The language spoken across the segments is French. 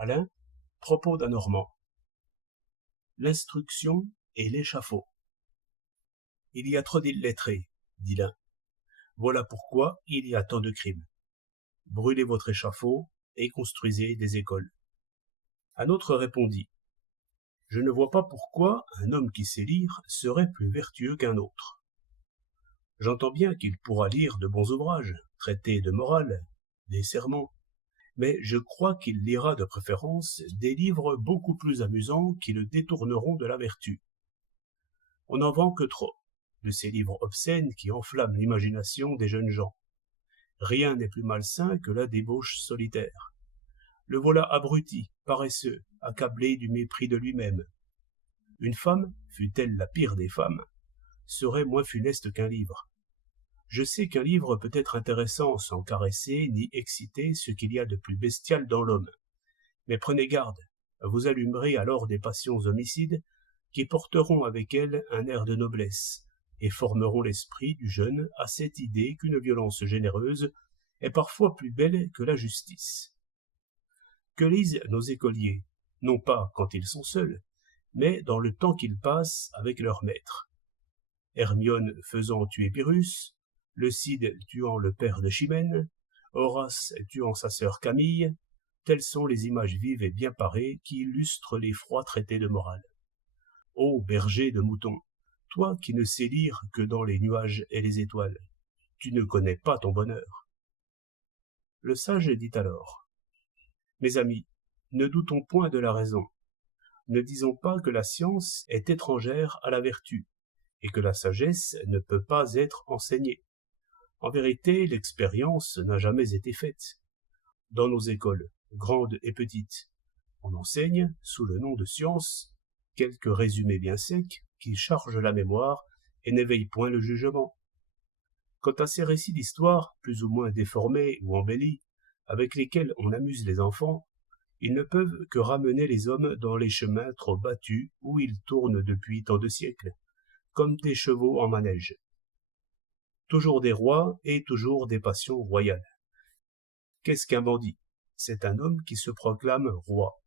Alain, propos d'un Normand. L'instruction et l'échafaud. Il y a trop d'illettrés, dit l'un. Voilà pourquoi il y a tant de crimes. Brûlez votre échafaud et construisez des écoles. Un autre répondit. Je ne vois pas pourquoi un homme qui sait lire serait plus vertueux qu'un autre. J'entends bien qu'il pourra lire de bons ouvrages, traités de morale, des sermons, mais je crois qu'il lira de préférence des livres beaucoup plus amusants qui le détourneront de la vertu. On n'en vend que trop, de ces livres obscènes qui enflamment l'imagination des jeunes gens. Rien n'est plus malsain que la débauche solitaire. Le voilà abruti, paresseux, accablé du mépris de lui-même. Une femme, fût-elle la pire des femmes, serait moins funeste qu'un livre. Je sais qu'un livre peut être intéressant sans caresser ni exciter ce qu'il y a de plus bestial dans l'homme. Mais prenez garde, vous allumerez alors des passions homicides qui porteront avec elles un air de noblesse et formeront l'esprit du jeune à cette idée qu'une violence généreuse est parfois plus belle que la justice. Que lisent nos écoliers, non pas quand ils sont seuls, mais dans le temps qu'ils passent avec leur maître. Hermione faisant tuer Pyrrhus, le Cid tuant le père de Chimène, Horace tuant sa sœur Camille, telles sont les images vives et bien parées qui illustrent les froids traités de morale. Ô berger de moutons, toi qui ne sais lire que dans les nuages et les étoiles, tu ne connais pas ton bonheur. Le sage dit alors. Mes amis, ne doutons point de la raison. Ne disons pas que la science est étrangère à la vertu, et que la sagesse ne peut pas être enseignée. En vérité, l'expérience n'a jamais été faite. Dans nos écoles, grandes et petites, on enseigne, sous le nom de science, quelques résumés bien secs qui chargent la mémoire et n'éveillent point le jugement. Quant à ces récits d'histoire, plus ou moins déformés ou embellis, avec lesquels on amuse les enfants, ils ne peuvent que ramener les hommes dans les chemins trop battus où ils tournent depuis tant de siècles, comme des chevaux en manège. Toujours des rois et toujours des passions royales. Qu'est-ce qu'un bandit? C'est un homme qui se proclame roi.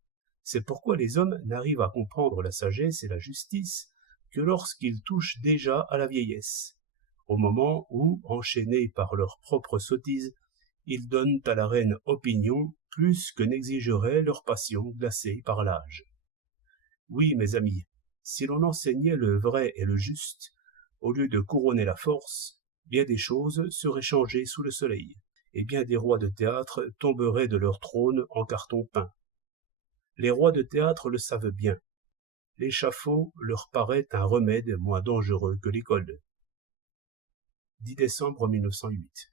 C'est pourquoi les hommes n'arrivent à comprendre la sagesse et la justice que lorsqu'ils touchent déjà à la vieillesse, au moment où, enchaînés par leur propre sottise, ils donnent à la reine opinion plus que n'exigerait leur passion glacée par l'âge. Oui, mes amis, si l'on enseignait le vrai et le juste, au lieu de couronner la force, bien des choses seraient changées sous le soleil, et bien des rois de théâtre tomberaient de leur trône en carton peint. Les rois de théâtre le savent bien. L'échafaud leur paraît un remède moins dangereux que l'école. 10 décembre 1908.